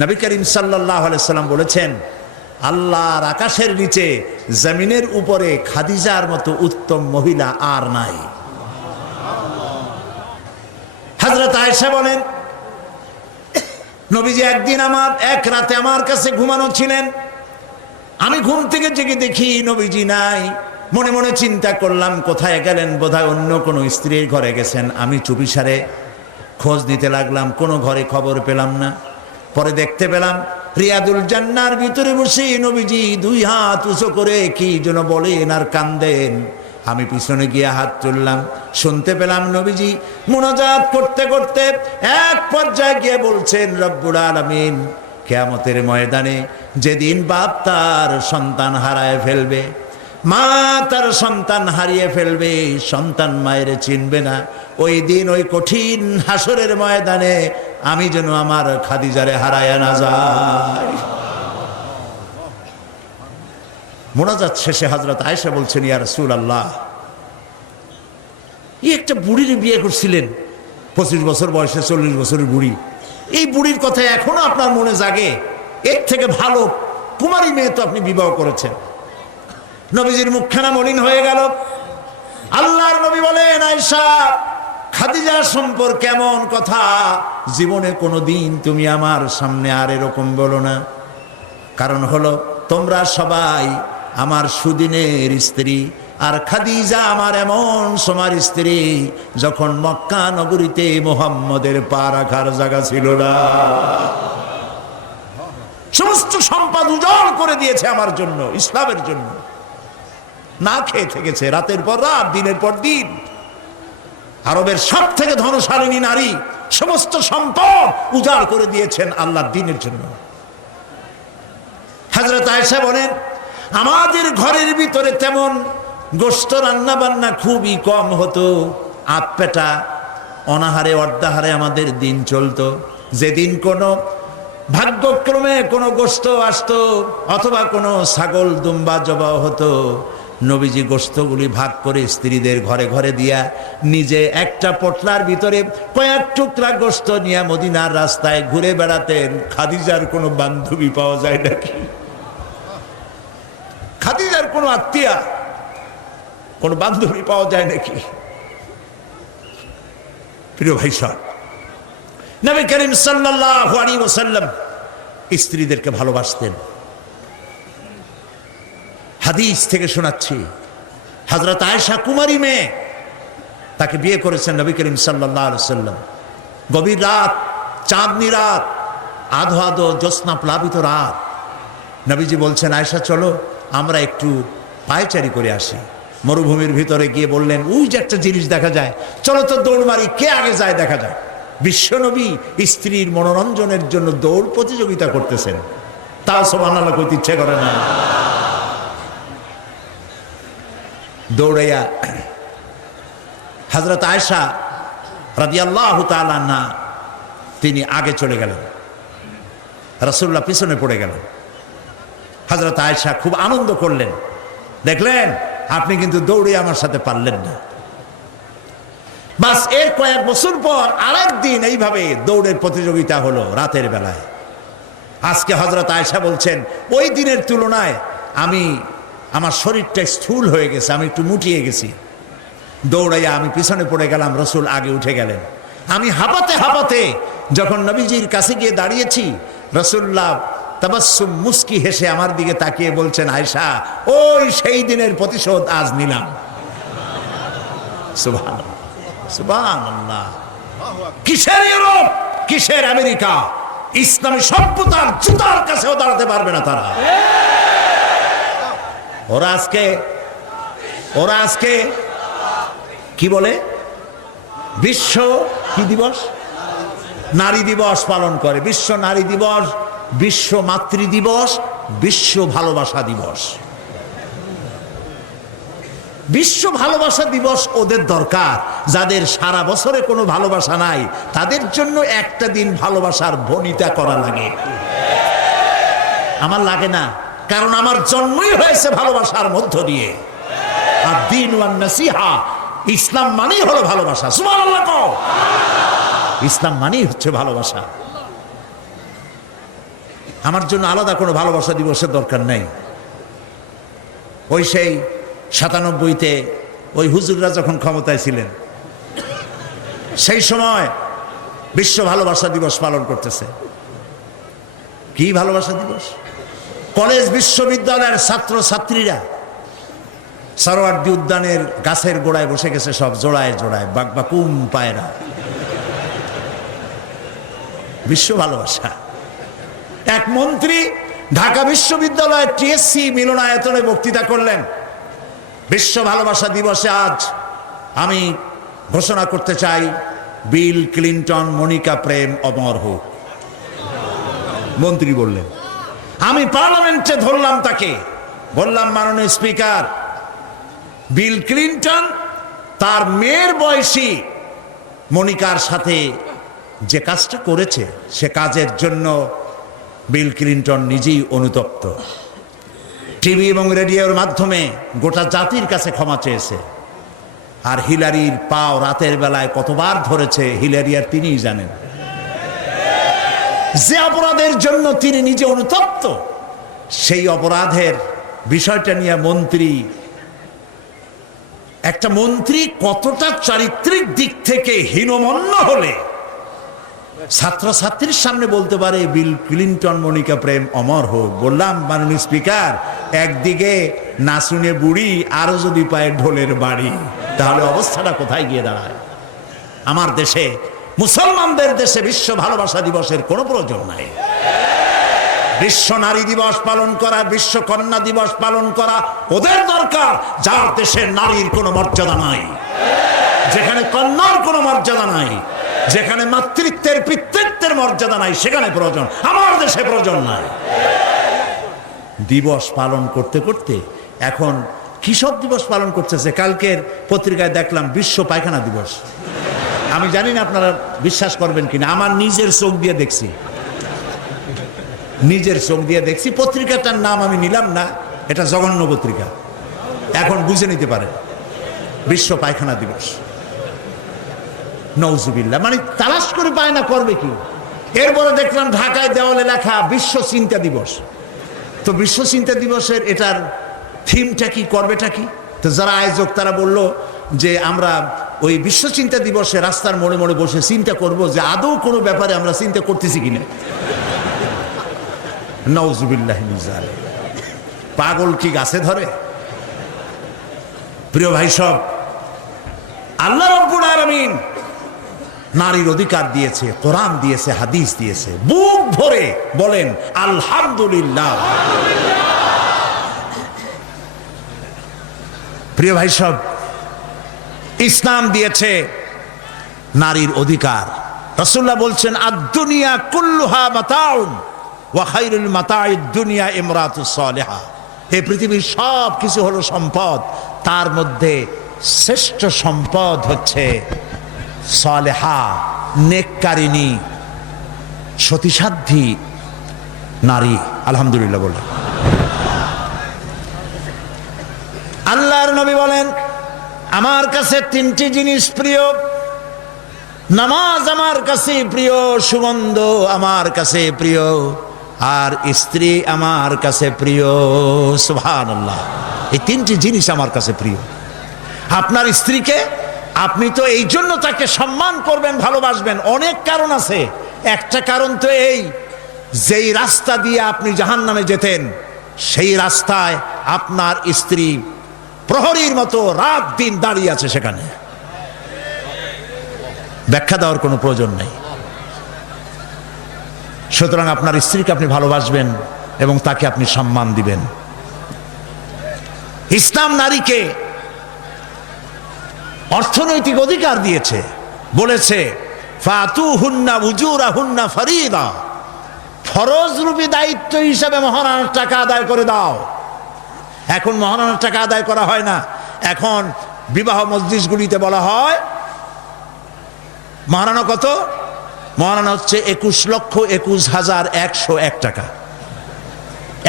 নবী করিম সাল্লাল্লাহু আলাইহি সাল্লাম বলেছেন, আল্লাহর আকাশের নিচে জমিনের উপরে খাদিজার মতো উত্তম মহিলা আর নাই। হযরত আয়েশা বলেন, নবীজি একদিন এক রাতে আমার কাছে ঘুমানো ছিলেন। আমি ঘুম থেকে জেগে দেখি নবীজি নাই। মনে মনে চিন্তা করলাম কোথায় গেলেন, বোধহয় অন্য কোনো স্ত্রীর ঘরে গেছেন। আমি চুপিসারে খোঁজ নিতে লাগলাম, কোনো ঘরে খবর পেলাম না। পরে দেখতে পেলাম রিয়াদুল জান্নার ভিতরে বসে নবীজি দুই হাত উঁচু করে কি যেন বলেন আর কান্দেন। আমি পিছনে গিয়ে হাত তুললাম, শুনতে পেলাম নবীজি মুনাজাত করতে করতে এক পর্যায়ে গিয়ে বলছেন, রব্বুল আলামিন, কিয়ামতের ময়দানে যেদিন বাপ তার সন্তান হারায় ফেলবে, মা তার সন্তান হারিয়ে ফেলবে, সন্তান মায়ের চিনবে না, ওই দিন ওই কঠিন হাসরের ময়দানে আমি যেন আমার খাদিজারে হারায়া না যাই। মোনাজাত শেষে হযরত আয়েশা বলছেন, ইয়া রাসূলুল্লাহ, এই একটা বুড়ির বিয়ে করছিলেন, 25 বছর বয়সে 40 বছরের বুড়ি। এই বুড়ির কথা এখনো আপনার মনে জাগে? এর থেকে ভালো কুমারী মেয়ে তো আপনি বিবাহ করেছেন। নবীজির মুখখানা মলিন হয়ে গেল। আল্লাহর নবী বলেন, আয়েশা, খাদিজা সম্পর্কে এমন কথা জীবনে কোনোদিন তুমি আমার সামনে আর এরকম বলো না। কারণ হলো তোমরা সবাই আমার সুদিনের স্ত্রী, আর খাদিজা আমার এমন সময়ের স্ত্রী যখন মক্কা নগরীতে মুহাম্মদের পা রাখার জায়গা ছিল না। সমস্ত সম্পদ উজাড় করে দিয়েছে আমার জন্য, ইসলামের জন্য। না খেয়ে থেকেছে রাতের পর রাত, দিনের পর দিন। আরবের সব থেকে ধনশালিনী নারী, সমস্ত সম্পদ উজাড় করে দিয়েছেন আল্লাহর দ্বীনের জন্য। হযরত আয়েশা বলেন, আমাদের ঘরের ভিতরে তেমন গোশত রান্না বান্না খুবই কম হতো। আধপেটা অনাহারে অর্ধাহারে আমাদের দিন চলতো। যেদিন কোনো ভাগ্যক্রমে কোনো গোশত আসতো অথবা কোনো ছাগল দুম্বা জবাহ হতো, নবীজি গোশতগুলি ভাগ করে স্ত্রীদের ঘরে ঘরে দিয়া নিজে একটা পটলার ভিতরে কয়েক টুকরা গোশত নিয়ে মদিনার রাস্তায় ঘুরে বেড়াতেন। খাদিজার কোনো বান্ধবী পাওয়া যায় নাকি? খাদিজার কোনো আত্মীয়া, কোনো বান্ধবী পাওয়া যায় নাকি? প্রিয় ভাই সাহেব, নবী করিম সাল্লাল্লাহু আলাইহি ওয়াসাল্লাম স্ত্রীদেরকে ভালোবাসতেন। হাদিস থেকে শোনাচ্ছি, হযরত আয়েশা কুমারী মেয়ে, তাকে বিয়ে করেছেন নবী করিম সাল্লাল্লাহু আলাইহি ওয়াসাল্লাম। গভীর রাত, চাঁদনি রাত, আধো আধো জ্যোৎস্না প্লাবিত রাত। নবীজি বলছেন, আয়েশা চলো আমরা একটু পায়চারি করে আসি। মরুভূমির ভিতরে গিয়ে বললেন, ওই যে একটা জিনিস দেখা যায়, চলো তো দৌড় মারি, কে আগে যায় দেখা যায়। বিশ্বনবী স্ত্রীর মনোরঞ্জনের জন্য দৌড় প্রতিযোগিতা করতেছেন, তাও সুবহানাল্লাহ কইতে ইচ্ছে করে না। দৌড়াইয়া হযরত আয়েশা রাদিয়াল্লাহু তাআলা আনহা তিনি আগে চলে গেলেন, রাসূলুল্লাহ পিছনে পড়ে গেলেন। হযরত আয়েশা খুব আনন্দ করলেন, দেখলেন আপনি কিন্তু দৌড়ে আমার সাথে পারলেন না। বাস এর কয়েক বছর পর আরেকদিন এইভাবে দৌড়ের প্রতিযোগিতা হলো রাতের বেলায়। আজকে হযরত আয়েশা বলছেন, ওই দিনের তুলনায় আমার শরীরটা স্থূল হয়ে গেছে, আমি একটু মুটিয়ে গেছি। দৌড়াইয়া আমি পিছনে পড়ে গেলাম, রাসূল আগে উঠে গেলেন। আমি হাঁপাতে হাঁপাতে যখন নবীজির কাছে গিয়ে দাঁড়িয়েছি, রাসূলুল্লাহ তাবাসসুম মুস্কি হেসে আমার দিকে তাকিয়ে বলছেন, আয়েশা, ওই সেই দিনের প্রতিশোধ আজ নিলাম। সুবহানাল্লাহ, সুবহানাল্লাহ। কিসের ইউরোপ, কিসের আমেরিকা, ইসলামী সভ্যতার জুতার কাছেও দাঁড়াতে পারবে না তারা। ওরা আজকে কি বলে, বিশ্ব কি দিবস, নারী দিবস পালন করে। বিশ্ব নারী দিবস, বিশ্ব মাতৃ দিবস, বিশ্ব ভালোবাসা দিবস। বিশ্ব ভালোবাসা দিবস ওদের দরকার, যাদের সারা বছরে কোনো ভালোবাসা নাই, তাদের জন্য একটা দিন ভালোবাসার বনিতা করা লাগে। আমার লাগে না, কারণ আমার জন্মই হয়েছে ভালোবাসার মধ্য দিয়ে। আর দ্বীন ওয়ান নাসিহা, ইসলাম মানেই হলো ভালোবাসা। সুবহানাল্লাহ, ইসলাম মানেই হচ্ছে ভালোবাসা। আমার জন্য আলাদা কোনো ভালোবাসা দিবসের দরকার নেই। ওই সেই 97-তে ওই হুজুররা যখন ক্ষমতায় ছিলেন, সেই সময় বিশ্ব ভালোবাসা দিবস পালন করতেছে। কি ভালোবাসা দিবস? কলেজ বিশ্ববিদ্যালয়ের ছাত্র ছাত্রীরা সরোয়ার্দী উদ্যানের গাছের গোড়ায় বসে গেছে, সব জোড়ায় জোড়ায় বাকবাকুম পায়রা। বিশ্ব ভালোবাসা। এক মন্ত্রী ঢাকা বিশ্ববিদ্যালয়ের টিএসসি মিলনায়তনে বক্তৃতা করলেন, বিশ্ব ভালোবাসা দিবসে আজ আমি ঘোষণা করতে চাই, বিল ক্লিনটন মনিকা প্রেম অমর হোক। মন্ত্রী বললেন। আমি পার্লামেন্টে ধরলাম তাকে, বললাম, মাননীয় স্পিকার, বিল ক্লিনটন তার মেয়ের বয়সী মনিকার সাথে যে কাজটা করেছে, সে কাজের জন্য বিল ক্লিনটন নিজেই অনুতপ্ত। টিভি এবং রেডিওর মাধ্যমে গোটা জাতির কাছে ক্ষমা চেয়েছে। আর হিলারির পাও রাতের বেলায় কতবার ধরেছে, হিলারি আর তিনিই জানেন। যে অপরাধের জন্য তিনি নিজে অনুতপ্ত, সেই অপরাধের বিষয়টা নিয়ে একটা মন্ত্রী কতটা চারিত্রিক দিক থেকে হীনমন্য হলে ছাত্রছাত্রীর সামনে বলতে পারে, বিল ক্লিনটন মনিকা প্রেম অমর হোক। বললাম, মাননীয় স্পিকার, একদিকে নাচুনে বুড়ি, আরো যদি পায় ঢোলের বাড়ি, তাহলে অবস্থাটা কোথায় গিয়ে দাঁড়ায়? আমার দেশে, মুসলমানদের দেশে বিশ্ব ভালোবাসা দিবসের কোনো প্রয়োজন নাই। বিশ্ব নারী দিবস পালন করা, বিশ্ব কন্যা দিবস পালন করা ওদের দরকার, যার দেশে নারীর কোনো মর্যাদা নাই, যেখানে কন্যার কোনো মর্যাদা নাই, যেখানে মাতৃত্বের পিতৃত্বের মর্যাদা নাই, সেখানে প্রয়োজন। আমার দেশে প্রয়োজন নাই। দিবস পালন করতে করতে এখন কিসব দিবস পালন করতেছে। কালকের পত্রিকায় দেখলাম বিশ্ব পায়খানা দিবস। আমি জানি না আপনারা বিশ্বাস করবেন কিনা, আমার নিজের চোখ দিয়ে দেখছি, নিজের চোখ দিয়ে দেখছি। পত্রিকাটার নাম আমি নিলাম না, এটা জঘন্য পত্রিকা, এখন বুঝে নিতে পারে। বিশ্ব পায়খানা দিবস, নওজুবিল্লাহ, মানে তালাশ করে পায় না, করবে কি? এরপরে দেখলাম ঢাকায় দেওয়ালে লেখা বিশ্ব চিন্তা দিবস। তো বিশ্ব চিন্তা দিবসের এটার থিমটা কি, করবেটা কি? তো যারা আয়োজক তারা বলল যে আমরা ওই বিশ্ব চিন্তা দিবসে রাস্তার মোড়ে মোড়ে বসে চিন্তা করব যে আদৌ কোনো ব্যাপারে আমরা চিন্তা করতেছি কিনা। নওজুবিল্লাহ, পাগল কি গাছে ধরে? প্রিয় ভাই সব, আল্লাহ রাব্বুল আলামিন নারীর অধিকার দিয়েছে, কোরআন দিয়েছে, হাদিস দিয়েছে। বুক ভরে বলেন আলহামদুলিল্লাহ। প্রিয় ভাই সব, ইসলাম দিয়েছে নারীর অধিকার। রাসূলুল্লাহ বলছেন, আদ-দুনিয়া কুল্লুহা মাতাউন ওয়া খায়রুল মাতাইদ দুনিয়া ইমরাতুস সালিহা। এই পৃথিবীর সব কিছু হলো সম্পদ, তার মধ্যে শ্রেষ্ঠ সম্পদ হচ্ছে সালেহা, নেককারিনী, সতীসাধ্যী নারী। আলহামদুলিল্লাহ বলে। আল্লাহর নবী বলেন, আমার কাছে তিনটি জিনিস প্রিয়, নামাজ আমার কাছে প্রিয়, সুগন্ধ আমার কাছে প্রিয়, আর স্ত্রী আমার কাছে প্রিয়। সুবহানাল্লাহ, এই তিনটি জিনিস আমার কাছে প্রিয়। আপনার স্ত্রীকে আপনি তো এই জন্য তাকে সম্মান করবেন, ভালোবাসবেন, অনেক কারণ আছে। একটা কারণ তো এই, যেই রাস্তা দিয়ে আপনি জাহান্নামে যেতেন, সেই রাস্তায় আপনার স্ত্রী প্রহরীর মতো রাত দিন দাঁড়িয়ে আছে, সেখানে ব্যাখ্যা দেওয়ার কোনো প্রয়োজন নেই। সুতরাং আপনার স্ত্রীকে আপনি ভালোবাসবেন এবং তাকে আপনি সম্মান দিবেন। ইসলাম নারীকে অর্থনৈতিক অধিকার দিয়েছে, বলেছে ফাতুহুন্না উজুরাহুন্না ফরিদা, ফরজরূপী দায়িত্ব হিসাবে মহারণার টাকা আদায় করে দাও। এখন মহারণার টাকা আদায় করা হয় না, এখন বিবাহ মজলিসগুলিতে বলা হয় মহারণা কত? মহারণা হচ্ছে 21,21,101 টাকা,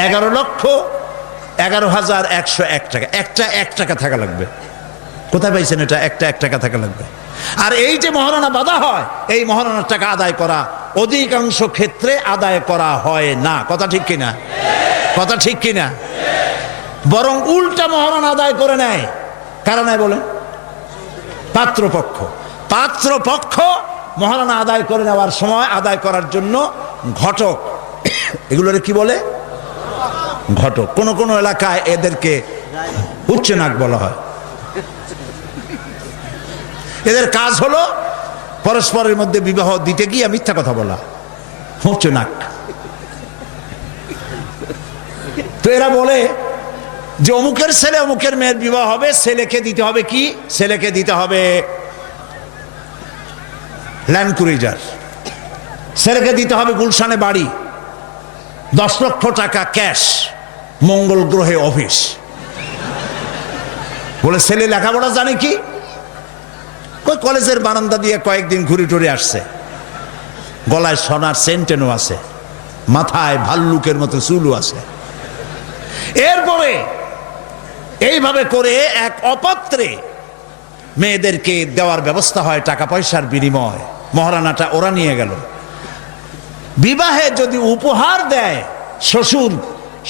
11,11,101 টাকা। একটা 1 টাকা থাকা লাগবে, কোথায় পাইছেন এটা? একটা 1 টাকা থাকা লাগবে। আর এই যে মহারণা বাঁধা হয়, এই মহারণার টাকা আদায় করা অধিকাংশ ক্ষেত্রে আদায় করা হয় না। কথা ঠিক কিনা? কথা ঠিক কিনা? বরং উল্টা মহারণা আদায় করে নেয়। কারণ বলেন, পাত্রপক্ষ। পাত্রপক্ষ মহারণা আদায় করে নেওয়ার সময় আদায় করার জন্য ঘটক, এগুলোরে কি বলে? ঘটক। কোন কোন এলাকায় এদেরকে উচ্চনাক বলা হয়। এদের কাজ হলো পরস্পরের মধ্যে বিবাহ দিতে গিয়ে মিথ্যা কথা বলা, উচ্চনাক। তো এরা বলে যে অমুকের ছেলে অমুকের মেয়ের বিবাহ হবে, ছেলেকে দিতে হবে কি? ছেলেকে দিতে হবে ল্যান্ড ক্রুইজার, ছেলেকে দিতে হবে গুলশানে বাড়ি, 10 লক্ষ টাকা ক্যাশ, মঙ্গল গ্রহে অফিস। বলে ছেলে লেখাপড়া জানে কি? কলেজের বারান্দা দিয়ে কয়েকদিন ঘুরে টুরে আসছে, গলায় সোনার সেন্টেনও আছে, মাথায় ভাল্লুকের মতো চুলও আছে। এরপরে এইভাবে করে এক অপাত্রে মেয়েদেরকে দেওয়ার ব্যবস্থা হয় টাকা পয়সার বিনিময়। মহারানাটা ওরা নিয়ে গেল। বিবাহে যদি উপহার দেয়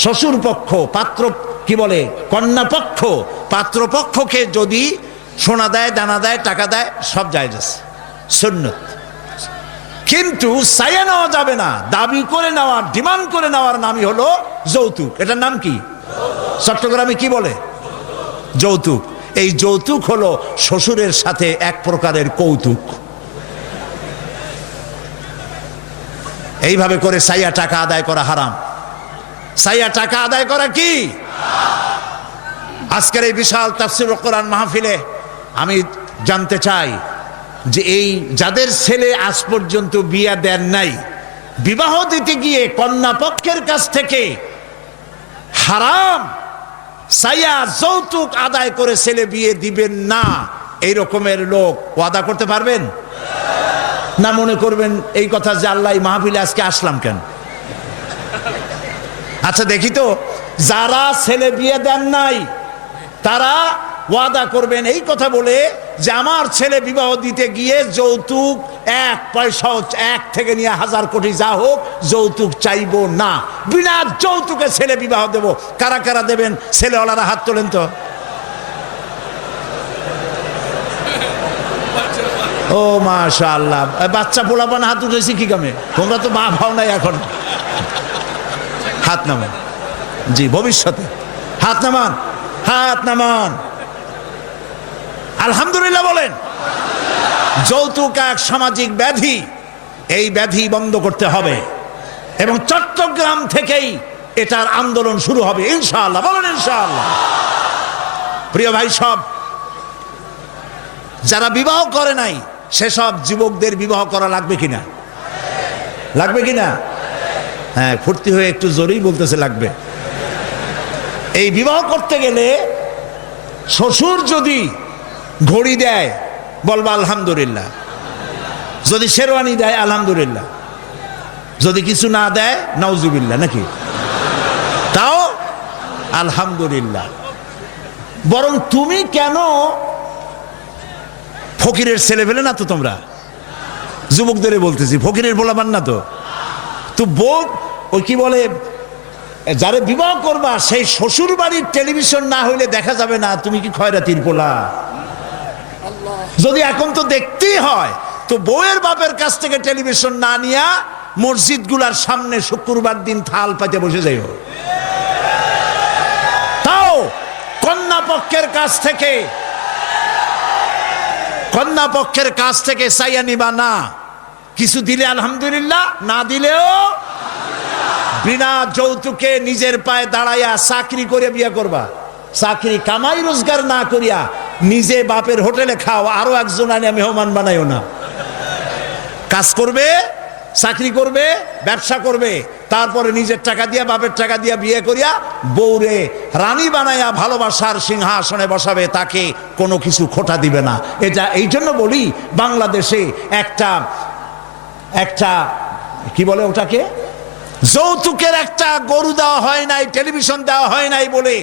শ্বশুর পক্ষ, পাত্র কি বলে কন্যা পক্ষ, পাত্রপক্ষকে যদি সোনা দেয়, দানা দেয়, টাকা দেয়, সব জায়েজ আছে, সুন্নত। কিন্তু চাইয়ে নেওয়া যাবে না। দাবি করে নেওয়া, ডিমান্ড করে নেওয়ার নামই হলো যৌতুক। এটার নাম কি? চট্টগ্রামে কি বলে? যৌতুক। এই যৌতুক হলো শ্বশুরের সাথে এক প্রকারের কৌতুক। এইভাবে করে চাইয়া টাকা আদায় করা হারাম। চাইয়া টাকা আদায় করা কি? আজকের এই বিশাল তাফসীরুল কোরআন মাহফিলে আমি জানতে চাই যে এই যাদের ছেলে আজ পর্যন্ত বিয়ে দেন নাই, বিবাহ দিতে গিয়ে কন্যা পক্ষের কাছ থেকে হারাম চাইয়া যৌতুক আদায় করে ছেলে বিয়ে দিবেন না, এই রকমের লোক ওয়াদা করতে পারবেন না? মনে করবেন এই কথা যে আল্লাহ মাহফিলে আজকে আসলাম কেন? আচ্ছা দেখি তো, যারা ছেলে বিয়ে দেন নাই তারা ওয়াদা করবেন এই কথা বলে যে আমার ছেলে বিবাহ দিতে গিয়ে যৌতুক 1 পয়সাও, 1 থেকে নিয়ে 1000 কোটি যা হোক, যৌতুক চাইবো না, বিনা যৌতুকে ছেলে বিবাহ দেব। কারা কারা দেবেন? ছেলেওয়ালারা হাত তোলেন তো। ও মাশাআল্লাহ, বাচ্চা পোলাপান হাত উঠেছি কি কামে? তোমরা তো মা ভাও নাই এখন। হাত নামান। জি, ভবিষ্যতে হাত নামান, হাত নামান। আলহামদুলিল্লাহ বলেন। যৌতুক এক সামাজিক ব্যাধি, এই ব্যাধি বন্ধ করতে হবে এবং চট্টগ্রাম থেকেই এটার আন্দোলন শুরু হবে ইনশাআল্লাহ। বলেন ইনশাআল্লাহ। প্রিয় ভাই, সব যারা বিবাহ করে নাই সেসব যুবকদের বিবাহ করা লাগবে কিনা? লাগবে কিনা? হ্যাঁ, ফুর্তি হয়ে একটু জোরেই বলতেছে লাগবে। এই বিবাহ করতে গেলে শ্বশুর যদি ঘড়ি দেয় বলবা আলহামদুলিল্লাহ, যদি শেরওয়ানি দেয় আলহামদুলিল্লাহ, যদি কিছু না দেয় নাউজুবিল্লাহ, নাকি? তাও আলহামদুলিল্লাহ। বরং তুমি কেন ফকিরের ছেলে ফেলে না তো? তোমরা যুবকদের বলতেছি, ফকিরের বলাবার না তো। তো বউ ওই কি বলে, যারা বিবাহ করবা সেই শ্বশুর বাড়ির টেলিভিশন না হইলে দেখা যাবে না তুমি কি খয়রাতির পোলা। যদি এখন তো দেখতেই হয়, তো বউয়ের বাপের কাছ থেকে টেলিভিশন না নিয়া মসজিদ গুলার সামনে শুক্রবার দিন থাল পাইতে বসে যাইও। তাও কন্যা পক্ষের কাছ থেকে চাইয়া নিবা না। কিছু দিলে আলহামদুলিল্লাহ, না দিলেও বিনা যৌতুকে নিজের পায়ে দাঁড়াইয়া চাকরি করে বিয়ে করবা। চাকরি কামাই রোজগার না করিয়া নিজে বাপের হোটেলে খাও, আরো একজন আনিয়া মেহমান বানাইও না। কাজ করবে, চাকরি করবে, ব্যবসা করবে, তারপরে নিজের টাকা দিয়া, বাপের টাকা দিয়া বিয়ে করিয়া বউরে রানী বানাইয়া ভালোবাসার সিংহাসনে বসাবে, তাকে কোনো কিছু খোটা দিবে না। এটা এই জন্য বলি, বাংলাদেশে একটা কি বলে ওটাকে, যৌতুকের একটা গরু দেওয়া হয় নাই, টেলিভিশন দেওয়া হয় নাই বলে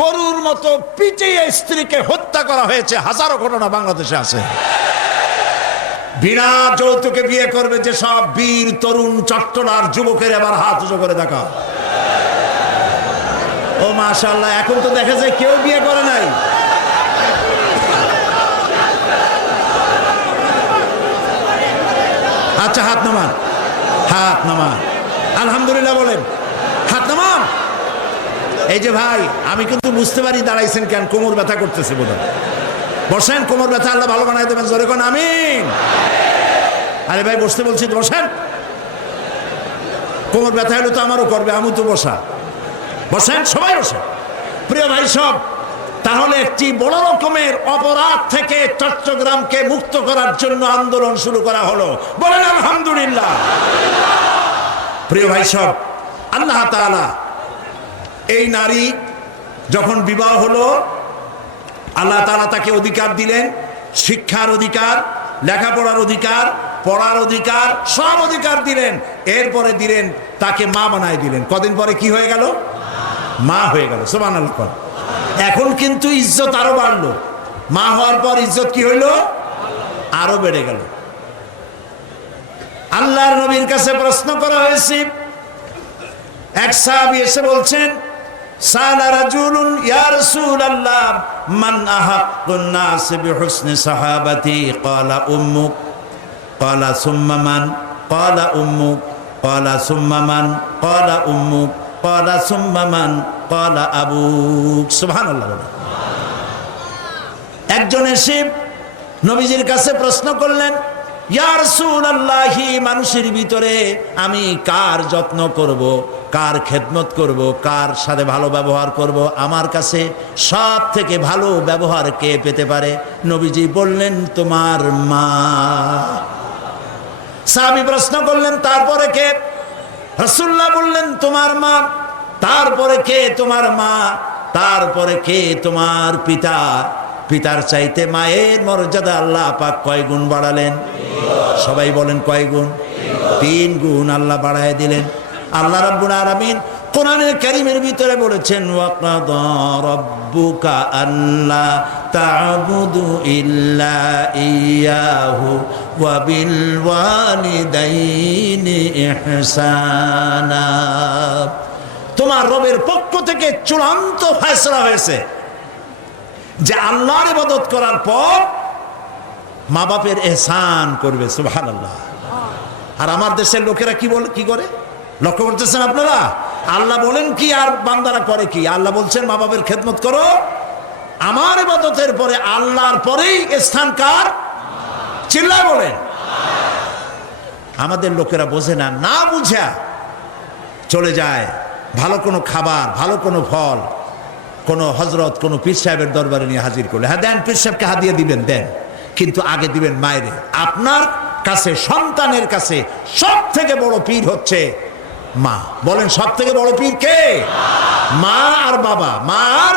গরুর মতো পিটিয়ে স্ত্রীকে হত্যা হত্যা করা হয়েছে, হাজারো ঘটনা বাংলাদেশে আছে। বিনা যৌতুকে বিয়ে করবে যে সব বীর তরুণ চট্টলার যুবকের এবার হাত উঁচু করে দেখা। ও মাশাআল্লাহ, এখন তো দেখা যায় কেউ বিয়ে করে নাই। আচ্ছা, হাত নামান, হাত নামান, আলহামদুলিল্লাহ বলেন, হাত নামান। এই যে ভাই, আমি কিন্তু বুঝতে পারি দাঁড়াইছেন কেন, কোমর ব্যথা করতেছে বোধহয়। বসেন, কোমর ব্যথা আল্লাহ ভালো বানাই দেবেন, জোরে কোন আমিন। আরে ভাই বসতে বলছি, বসেন। কোমর ব্যথা হলে তো আমারও করবে, আমি তো বসা। বসেন, সবাই বসেন। প্রিয় ভাই সব, তাহলে একটি বড় রকমের অপরাধ থেকে চট্টগ্রামকে মুক্ত করার জন্য আন্দোলন শুরু করা হলো, বলেন আলহামদুলিল্লাহ। প্রিয় ভাই সব, আল্লাহ তাআলা এই নারী যখন বিবাহ হলো, আল্লাহ তাআলা তাকে অধিকার দিলেন, শিক্ষার অধিকার, লেখাপড়ার অধিকার, পড়ার অধিকার, সব অধিকার দিলেন। এরপরে দিলেন তাকে মা বানায় দিলেন। কদিন পরে কি হয়ে গেল? মা হয়ে গেল। সুবহানাল্লাহ। এখন কিন্তু ইজ্জত আরো বাড়লো। মা হওয়ার পর ইজ্জত কি হইল? আরো বেড়ে গেল। আল্লাহর নবীর কাছে প্রশ্ন করা হয়েছে। এক সাহাবী এসে বলছেন, সালা রাজুলুন ইয়া রাসূলুল্লাহ মান আহাক্কুন নাস বিহুসনি সাহাবাতি ক্বালা উম্মুক ক্বালা সুম্মা মান ক্বালা উম্মুক ক্বালা সুম্মা মান ক্বালা উম্মুক ক্বালা সুম্মা মান ক্বালা আবুক। সুবহানাল্লাহ। একজন এসে নবীজির কাছে প্রশ্ন করলেন, ইয়া রাসূলুল্লাহ, মানুষের ভিতরে আমি কার যত্ন করব, কার খেদমত করব, কার সাথে ভালো ব্যবহার করব, আমার কাছে সব থেকে ভালো ব্যবহার কে পেতে পারে? নবীজি বললেন, তোমার মা। সাহাবী প্রশ্ন করলেন, তারপরে কে? রাসূলুল্লাহ বললেন, তোমার মা। তারপরে কে? তোমার মা। তারপরে কে? তোমার পিতা। পিতার চাইতে মায়ের মর্যাদা আল্লাহ পাক কয় গুণ বাড়ালেন? সবাই বলেন কয় গুণ? 3 গুণ আল্লাহ বাড়ায় দিলেন। আল্লাহ রাব্বুল আলামিন কোরআনের কারীমের ভিতরে বলেছেন, ওয়াকাদা রাব্বুকা আল্লা তা'বুদু ইল্লা ইয়াহু ওয়া বিল ওয়ালিদাইনি ইহসানা। তোমার রবের পক্ষ থেকে চূড়ান্ত ফয়সালা হয়েছে যে আল্লাহর ইবাদত করার পর মা বাপের ইহসান করবে। সুবহানাল্লাহ। আর আমার দেশের লোকেরা কি বলে, কি করে লক্ষ্য করতেছেন আপনারা? আল্লাহ বলেন কি আর বান্দারা করে কি? আল্লাহ বলছেন মা বাপের খেদমত করো। আমার ইবাদতের পরে আল্লাহর পরেই স্থান কার? চিল্লায় বলেন। আমাদের লোকেরা বোঝে না, না বুঝা চলে যায় ভালো কোনো খাবার, ভালো কোনো ফল কোনো হজরত, কোনো পীর সাহেবের দরবারে নিয়ে হাজির করলে, হ্যাঁ দেন, পীর সাহেবকে হাদিয়া দিবেন, দেন, কিন্তু আগে দিবেন মায়েরে। আপনার কাছে, সন্তানের কাছে সব থেকে বড় পীর হচ্ছে মা। বলেন সব থেকে বড় পীর কে? মা আর বাবা। মা আর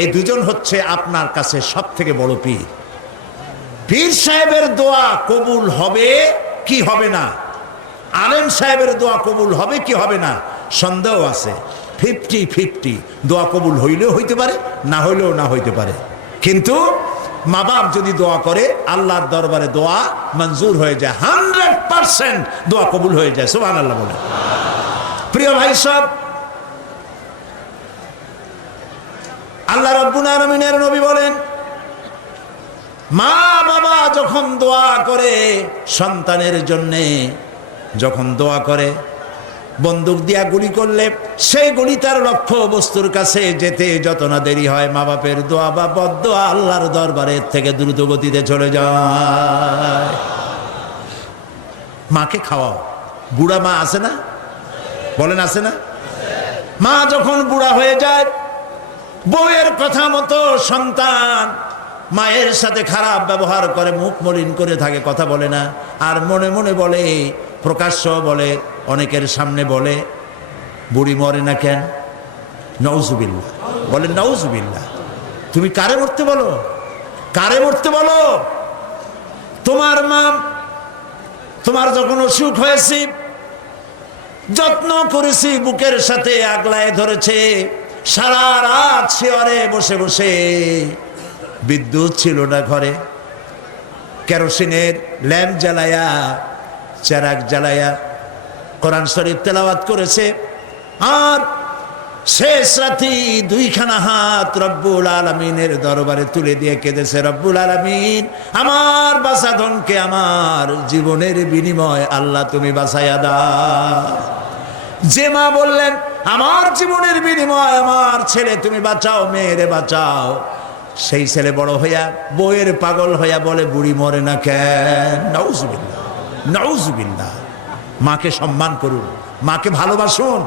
এই দুজন হচ্ছে আপনার কাছে সব থেকে বড় পীর। পীর সাহেবের দোয়া কবুল হবে কি হবে না, আলেম সাহেবের দোয়া কবুল হবে কি হবে না, সন্দেহ আছে। 50-50, দোয়া কবুল হইলেও হইতে পারে, না হইলেও না হইতে পারে। কিন্তু মা বাপ যদি দোয়া করে, আল্লাহর দরবারে দোয়া মঞ্জুর হয়ে যায়, 100% দোয়া কবুল হয়ে যায়। সুবহানাল্লাহ বলে। প্রিয় ভাই সব, আল্লাহ রাব্বুল আলামিনের নবী বলেন, মা বাবা যখন দোয়া করে সন্তানের জন্যে, যখন দোয়া করে, বন্দুক দিয়া গুলি করলে সেই গুলি তার লক্ষ্য বস্তুর কাছে যেতে যত না দেরি হয়, মা বাপের দোয়া বা বদদোয়া আল্লাহর দরবারে থেকে দ্রুত গতিতে চলে যায়। মাকে খাওয়াও। বুড়া মা আছে না? বলেন আছে না? মা যখন বুড়া হয়ে যায়, বউয়ের কথা মতো সন্তান মায়ের সাথে খারাপ ব্যবহার করে, মুখ মলিন করে থাকে, কথা বলে না, আর মনে মনে বলে, প্রকাশ্য বলে, অনেকের সামনে বলে, বুড়ি মরে না কেন? নাউজুবিল্লাহ। বলেন নাউজুবিল্লাহ। তুমি কারে মরতে বলো? কারে মরতে বলো? তোমার মা, তোমার যখন অসুখ হয়েছে, যত্ন করেছি, বুকের সাথে আগলায় ধরেছে, সারা রাত শেয়ারে বসে বসে বিদ্যুৎ ছিল না ঘরে, কেরোসিনের ল্যাম্প জ্বালায়া, চেরাগ জ্বালায়া কোরআন শরীফ তেলাওয়াত করেছে। আর শেষ রাতে দুইখানা হাত রব্বুল আলামিনের দরবারে তুলে দিয়ে কেঁদেছে, রব্বুল আলামিন আমার বাঁচাধনকে আমার জীবনের বিনিময় আল্লাহ তুমি বাঁচাইয়া দাও। যে মা বললেন আমার জীবনের বিনিময় আমার ছেলে তুমি বাঁচাও, মেয়েরে বাঁচাও, সেই ছেলে বড় হইয়া বউয়ের পাগল হইয়া বলে বুড়ি মরে না কেন। নাউজুবিল্লাহ, নাউজুবিল্লাহ। মাকে সম্মান করুন, মাকে ভালোবাসুন।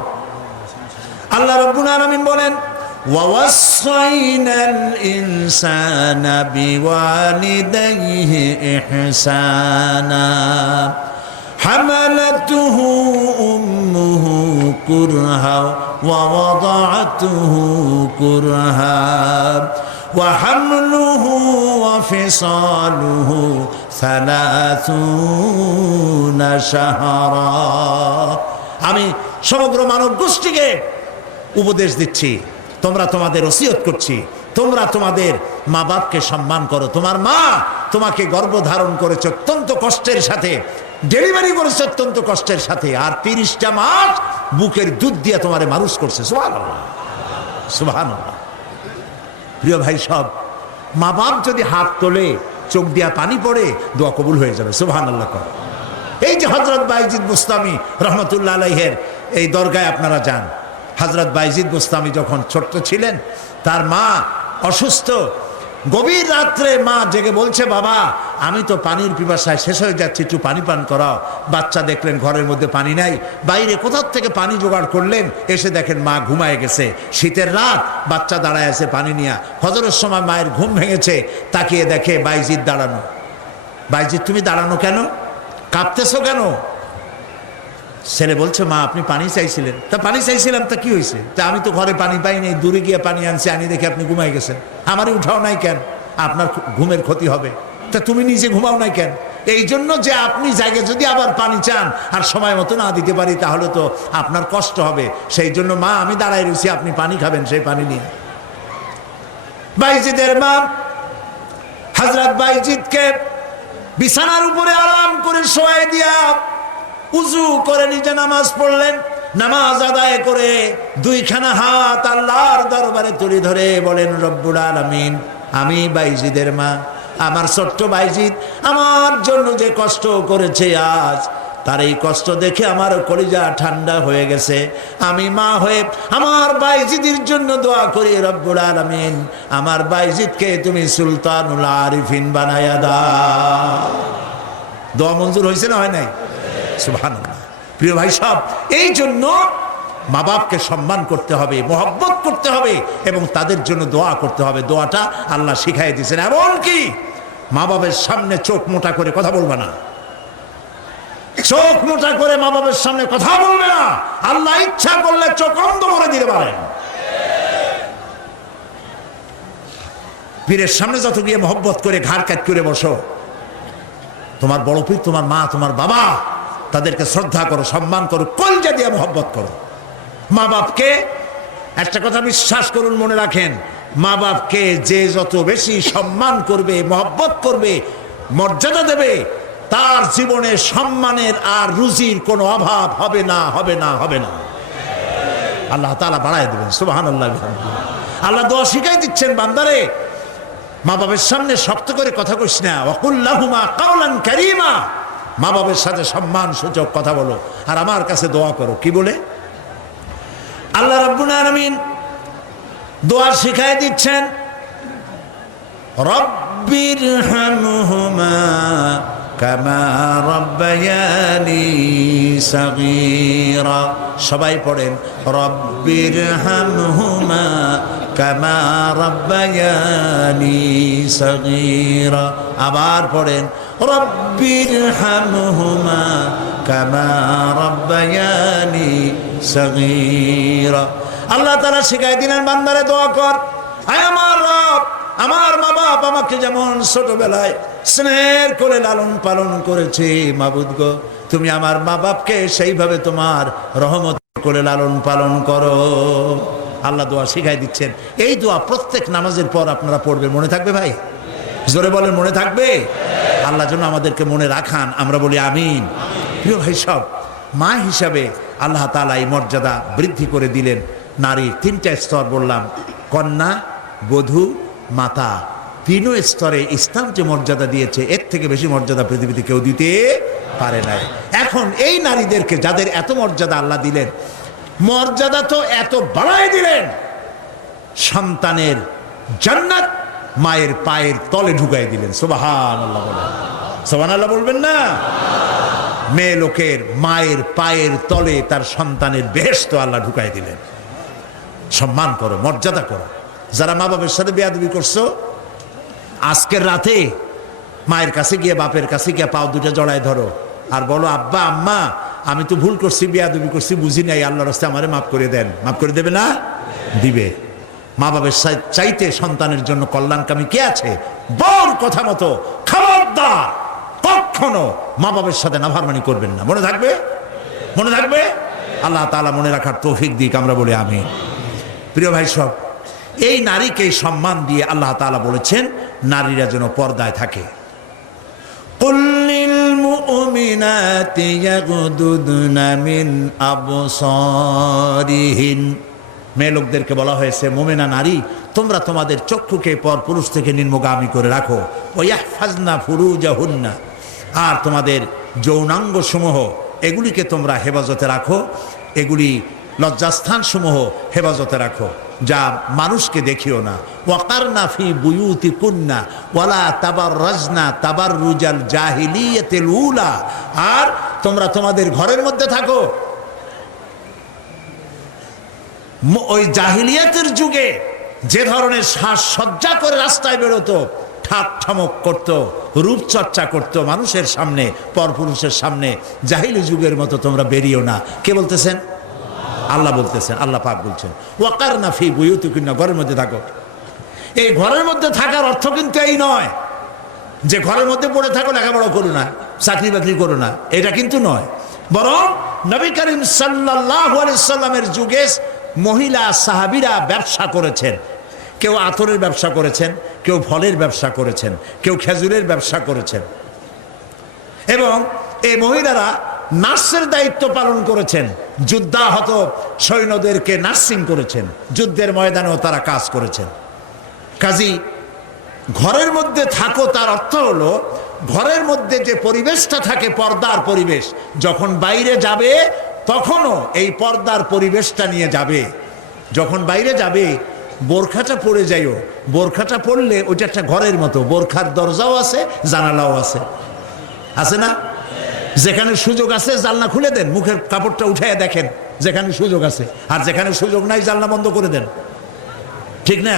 আল্লাহ রাব্বুল আলামিন বলেন ওয়াসাইনাল ইনসানা বিওয়ালিদাইহি ইহসানা হামালাতুহু উম্মুহু কুরহা ওয়া ওয়াদাআতুহু কুরহা ওয়া হামলুহু ওয়া ফিসালুহু 30 শাহরা। আমি সমগ্র মানব গোষ্ঠীকে উপদেশ দিচ্ছি, তোমরা তোমাদের ওসিয়ত করছি, তোমরা তোমাদের মা বাপকে সম্মান করো। তোমার মা তোমাকে গর্ভধারণ করেছে অত্যন্ত কষ্টের সাথে, ডেলিভারি করেছে অত্যন্ত কষ্টের সাথে, আর 30টা মাস বুকের দুধ দিয়ে তোমারে মানুষ করছে। সুবহানাল্লাহ, সুবহানাল্লাহ। প্রিয় ভাই সব, মা বাপ যদি হাত তোলে চোখ দিয়া পানি পড়ে দোয়া কবুল হয়ে যাবে। সুবহানাল্লাহ। এই যে হযরত বাইজিদ বুস্তামি রহমতুল্লাহ আলাইহের এই দরগায় আপনারা যান, হযরত বাইজিদ বুস্তামি যখন ছোট্ট ছিলেন তার মা অসুস্থ, গভীর রাত্রে মা জেগে বলছে বাবা আমি তো পানির পিপাসায় শেষ হয়ে যাচ্ছি, একটু পানি পান করাও। বাচ্চা দেখলেন ঘরের মধ্যে পানি নাই, বাইরে কোথাও থেকে পানি জোগাড় করলেন, এসে দেখেন মা ঘুমায় গেছে। শীতের রাত, বাচ্চা দাঁড়ায় আছে পানি নিয়ে। ফজরের সময় মায়ের ঘুম ভেঙেছে, তাকিয়ে দেখে বাইজিদ দাঁড়ানো। বাইজিদ তুমি দাঁড়ানো কেন, কাঁপতেছো কেন? ছেলে বলছে মা আপনি পানি চাইছিলেন। তা পানি চাইছিলাম, তা কি হয়েছে? তা আমি তো ঘরে পানি পাইনি, দূরে গিয়ে পানি আনছি, আনি দেখে আপনি ঘুমাই গেছেন, আমারই উঠাও নাই কেন? আপনার ঘুমের ক্ষতি হবে। তা তুমি নিজে ঘুমাও নাই কেন? এই জন্য যে আপনি জায়গায় যদি আবার পানি চান আর সময় মতো না দিতে পারি তাহলে তো আপনার কষ্ট হবে। সেই জন্য মা আমি দাঁড়ায় রয়েছি, আপনি পানি খাবেন, সেই পানি নিয়ে। বাইজিদের মা হযরত বাইজিদকে বিছানার উপরে আরাম করে শোয়াই দিয়া উজু করে নিজে নামাজ পড়লেন। নামাজ আদায় করে দুইখানা হাত আল্লাহর দরবারে তুলে ধরে বলেন রব্বুল আলামিন আমি বাইজিদের মা, আমার ছোট্ট বাইজিদ আমার জন্য যে কষ্ট করেছে আজ, তার এই কষ্ট দেখে আমার কলিজা ঠান্ডা হয়ে গেছে। আমি মা হয়ে আমার বাইজিদের জন্য দোয়া করি রব্বুল আলামিন আমার বাইজিদকে তুমি সুলতানুল আরিফিন বানায়া দাও। দোয়া মঞ্জুর হয়েছে না হয় নাই? সুবহানাল্লাহ। প্রিয় ভাই সব, এই জন্য মা বাপকে সম্মান করতে হবে, মহব্বত করতে হবে এবং তাদের জন্য দোয়া করতে হবে। দোয়াটা আল্লাহ শিখাই দিয়েছেন। এমনকি মা বাবার সামনে চোখ মোটা করে কথা বলবে না, চোখ মোটা করে মা বাবার সামনে কথা বলবে না। আল্লাহ ইচ্ছা করলে চোখ অন্ধ করে দিতে পারেন। পীরের সামনে যত গিয়ে মহব্বত করে ঘাড় কাট করে বসো, তোমার বড় পীর, তোমার মা, তোমার বাবা, তাদেরকে শ্রদ্ধা করো, সম্মান করো, কলজা দিয়ে মহব্বত করো। মা বাপকে একটা কথা বিশ্বাস করুন, মনে রাখেন, মা বাপকে যে যত বেশি সম্মান করবে, মহব্বত করবে, মর্যাদা দেবে, তার জীবনে সম্মানের আর রুজির কোনো অভাব হবে না, হবে না, হবে না। আল্লাহ তাআলা বাড়ায় দেবেন। সুবহানাল্লাহ। আল্লাহ দোয়া শিখাই দিচ্ছেন বান্দারে, মা বাবার সামনে শক্ত করে কথা কইস না, ওয়াকুল লাহুমা কাওলান কারীমা, মা বাবার সাথে সম্মান সূচক কথা বলো আর আমার কাছে দোয়া করো। কি বলে? আল্লাহ রাব্বুল আলামিন দোয়া শিখাই দিচ্ছেন, রব্বিরহামহুমা কামা রাব্বায়ানি সাগীরা। সবাই পড়েন রব্বিরহামহুমা কামা রাব্বায়ানি সাগীরা। আবার পড়েন রব্বিরহামহুমা কামা রাব্বায়ানি সাগীরা। আল্লাহ তাআলা শিখাই দিলেন বান্দারে দোয়া কর, আয় আমার রব, আমার মা বাপ আমাকে যেমন ছোটবেলায় স্নেহের করে লালন পালন করেছে, মাবুদ গো তুমি আমার মা বাপকে সেইভাবে তোমার রহমত করে লালন পালন করো। আল্লাহ দোয়া শিখাই দিচ্ছেন। এই দোয়া প্রত্যেক নামাজের পর আপনারা পড়বেন। মনে থাকবে ভাই? জোরে বলেন, মনে থাকবে? আল্লাহ যেন আমাদেরকে মনে রাখান, আমরা বলি আমিন। প্রিয় ভাই সব, মা হিসাবে আল্লাহ তাআলা এই মর্যাদা বৃদ্ধি করে দিলেন। নারীর তিনটা স্তর বললাম, কন্যা, বধূ, মাতা। তিনও স্তরে ইসলাম যে মর্যাদা দিয়েছে, এর থেকে বেশি মর্যাদা পৃথিবীতে কেউ দিতে পারে নাই। এখন এই নারীদেরকে যাদের এত মর্যাদা আল্লাহ দিলেন, মর্যাদা তো এত বাড়াই দিলেন, সন্তানের জান্নাত মায়ের পায়ের তলে ঢুকাই দিলেন। সুবহানাল্লাহ বলেন, সুবহানাল্লাহ বলবেন না? মেয়ে লোকের মায়ের পায়ের তলে তার সন্তানের বেহেশত আল্লাহ ঢুকাই দিলেন। সম্মান করো, মর্যাদা করো। যারা মা বাবার সাথে বেয়াদবি করছো, আজকের রাতে মায়ের কাছে গিয়ে, বাপের কাছে গিয়ে পাও দুটো জড়ায় ধরো আর বলো, আব্বা আম্মা আমি তো ভুল করছি, বেয়াদবি করছি, বুঝি নাই, আল্লাহর রাস্তায় আমারে মাফ করে দেন। মাফ করে দেবে না? দিবে। মা বাবার চাইতে সন্তানের জন্য কল্যাণকামী কে আছে? বউর কথা মতো খবরদার কখনো মা বাবার সাথে নাফরমানি করবেন না। মনে থাকবে? মনে থাকবে? আল্লাহ তাআলা মনে রাখার তৌফিক দিক, আমরা বলি আমিন। প্রিয় ভাই সব, এই নারীকে সম্মান দিয়ে আল্লাহ তাআলা বলেছেন নারীরা যেন পর্দায় থাকে। কুল লিল মুমিনাতি ইয়াগুদুদনা মিন আবসারিহিন। মেয়ে লোকদেরকে বলা হয়েছে, মুমিনা নারী তোমরা তোমাদের চক্ষুকে পর পুরুষ থেকে নিম্নগামী করে রাখো। ওয়াহফাজনা ফুরুজাহুন্না, আর তোমাদের যৌনাঙ্গ সমূহ এগুলিকে তোমরা হেফাজতে রাখো, এগুলি লজ্জাস্থান সমূহ হেফাজতে রাখো, যা মানুষকে দেখিও না। ওয়াকারনা ফি বুয়ুতিকুন্না ওয়ালা তাবাররাজনা তাবাররুজাল জাহিলিয়াতিল উলা, আর তোমরা তোমাদের ঘরের মধ্যে থাকো। ওই জাহিলিয়াতের যুগে যে ধরনের সাজসজ্জা করে রাস্তায় বেরোতো, ঠাক ঠামক করতো, রূপচর্চা করতো মানুষের সামনে, পরপুরুষের সামনে, জাহিলি যুগের মতো তোমরা বেরিয়েও না। কে বলতেছেন? আল্লাহ বলতেছেন, আল্লাহ পাক বলছেন ওয়াকারনা ফি বুয়ুতিকুন্না, ঘরের মধ্যে থাকো। এই ঘরের মধ্যে থাকার অর্থ কিন্তু এই নয় যে ঘরের মধ্যে পড়ে থাকো, লেখাপড়া করো না, চাকরি বাকরি করো না, এটা কিন্তু নয়। বরং নবী করিম সাল্লাল্লাহু আলাইহি সাল্লামের যুগে মহিলা সাহাবীরা ব্যবসা করেছেন। কেউ আতরের ব্যবসা করেছেন, কেউ ফলের ব্যবসা করেছেন, কেউ খেজুরের ব্যবসা করেছেন, এবং এই মহিলারা নার্সের দায়িত্ব পালন করেছেন। যুদ্ধাহত সৈন্যদেরকে নার্সিং করেছেন, যুদ্ধের ময়দানেও তারা কাজ করেছেন। কাজী ঘরের মধ্যে থাকো, তার অর্থ হলো ঘরের মধ্যে যে পরিবেশটা থাকে পর্দার পরিবেশ, যখন বাইরে যাবে তখনও এই পর্দার পরিবেশটা নিয়ে যাবে। যখন বাইরে যাবে বোরখাটা পরে যাইও, বোরখাটা পরলে ওইটা একটা ঘরের মতো, বোরখার দরজাও আছে, জানালাও আছে, আছে না? যেখানে সুযোগ আছে জানলা খুলে দেন, মুখের কাপড়টা উঠাইয়া দেখেন যেখানে সুযোগ আছে, আর যেখানে সুযোগ নাই জানলা বন্ধ করে দেন, ঠিক না?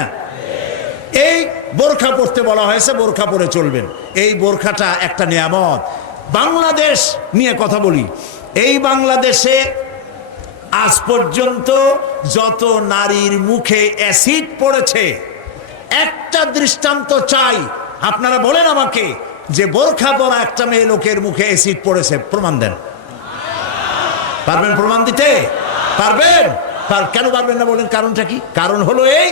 এই বোরখা পরতে বলা হয়েছে, বোরখা পরে চলবেন। এই বোরখাটা একটা নিয়ামত। বাংলাদেশ নিয়ে কথা বলি, এই বাংলাদেশে আজ পর্যন্ত যত নারীর মুখে অ্যাসিড পড়েছে, একটা দৃষ্টান্ত চাই। আপনারা বলেন আমাকে যে বোরখা পরা একটা মেয়ে লোকের মুখে অ্যাসিড পড়েছে, প্রমাণ দেন। পারবেন প্রমাণ দিতে? পারবেন? কেন পারবেন না বলেন? কারণটা কি? কারণ হলো এই,